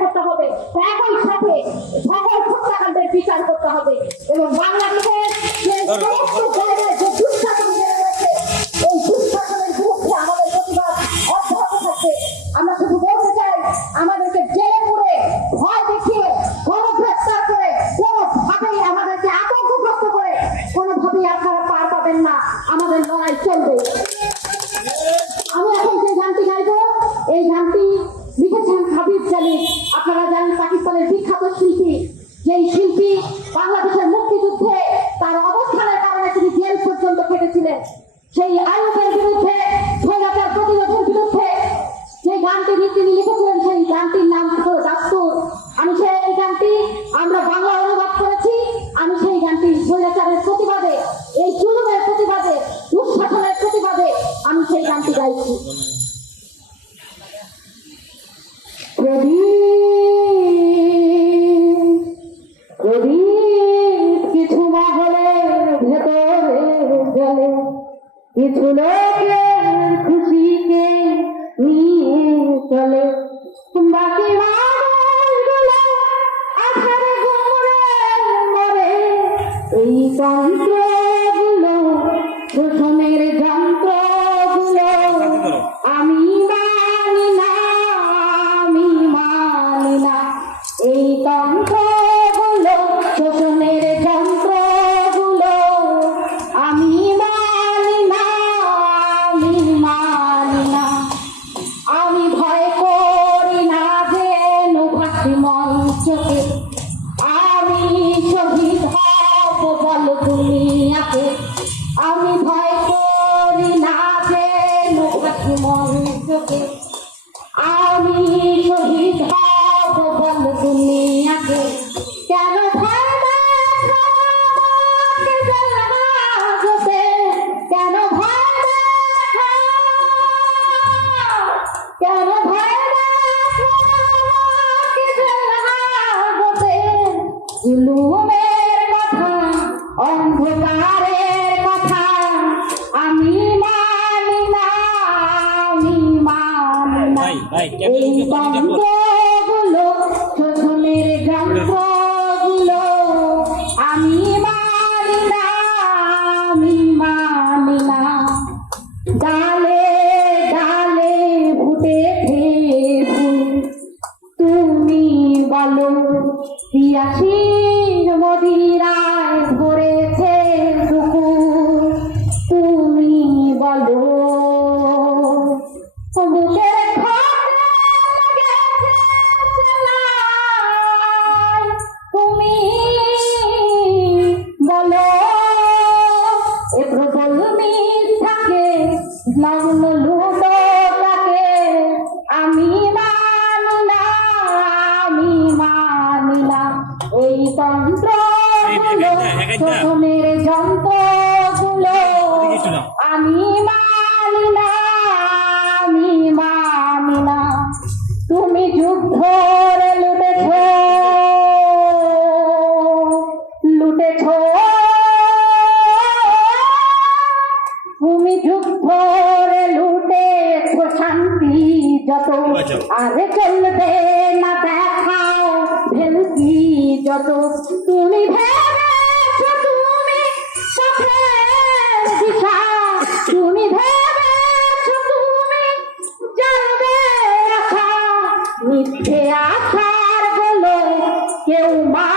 করতে হবে, একই সাথে সকল হত্যাকাণ্ডের বিচার করতে হবে এবং বাংলাদেশের যে সমস্ত জায়গায় যে দুঃশাসন বেড়ে রয়েছে এই দুঃশাসনের বিরুদ্ধে আমাদের প্রতিবাদ অব্যাহত থাকবে। আমরা শুধু বলতে চাই, আমাদেরকে জেলে পুরে ভয় দেখিয়ে গণগ্রেফতার করে কোনোভাবেই আমাদেরকে আতঙ্কগ্রস্ত করে কোনোভাবেই আপনারা পার পাবেন না। আমাদের লড়াই চলবে। আমি এখন যে গানটি গাইব, এই গানটি লিখেছেন হাবিব জালিল। আপনারা জানেন পাকিস্তানের বিখ্যাত শিল্পী, যেই শিল্পী বাংলাদেশের মুক্তিযুদ্ধে তার অবস্থানের কারণে তিনি জেল পর্যন্ত খেটেছিলেন। সেই আইনের বিরুদ্ধে, স্বৈরাচার প্রতিরোধের বিরুদ্ধে যে গানটি তিনি লিখেছিলেন, সেই গানটির নাম ছিল দাস্তুর। আমি সেই গানটি আমরা বাংলা অনুবাদ করেছি। আমি সেই গানটি স্বৈরাচারের প্রতিবাদে, এই জুলুমের প্রতিবাদে, দুঃশাসনের প্রতিবাদে আমি সেই গানটি গাইছি। কিছু মহলের ভেতরে গেলে কিছু লোকের খুশিকে নিয়ে চলে, বাকি মানুষগুলো আধারে ঘুরে মরে। এই যন্ত্রগুলো, শোষণের যন্ত্রগুলো আমি মানি না, আমি মানি না। এই তন্ত্রগুলো, শোষণের যন্ত্রগুলো আমি মানি না, আমি মানি না। আমি ভয় করি না যে নৌকাশি মঞ্চকে, আমি শহীদ হব বল দুনিয়াকে। আমি ভয় করি না যে নৌকাশি মঞ্চকে, আমি শহীদ হব বল দুনিয়াকে। কেন ভয় দেখাতে, কেন ভয় দেখা, কেন ভয় দেখাতে, জুলুমের কথা, অন্ধকারের কথা আমি মানি না, আমি মানি না। এই যন্ত্রগুলো, শোষণের যন্ত্রগুলো আমি মানি না, আমি মানি না। ডালে ডালে ফুটেছে ফুল, তুমি বলো পিয়াসীর মদিরায় ভরেছে পুকুর, তুমি বলো বুকের খোঁজে সেলাই, তুমি বলো এ প্রবল মিথ্যাকে, নগ্ন লুটোটাকে আমি মানি না, আমি মানি না। এই তন্ত্রগুলো, শোষণের যন্ত্রগুলো আমি মানি না, আমি মানি না। তুমি যুদ্ধরে লুটেছ, লুটেছ, তুমি যুদ্ধরে লুটেছ শান্তি যত, আরে চলবে না দেখাও ভেলকি যত। তুমি ভেবেছ তুমি পথের দিশা, তুমি ভেবেছ তুমি জানবে আশা, মিথ্যে আশার বলো কেউ মা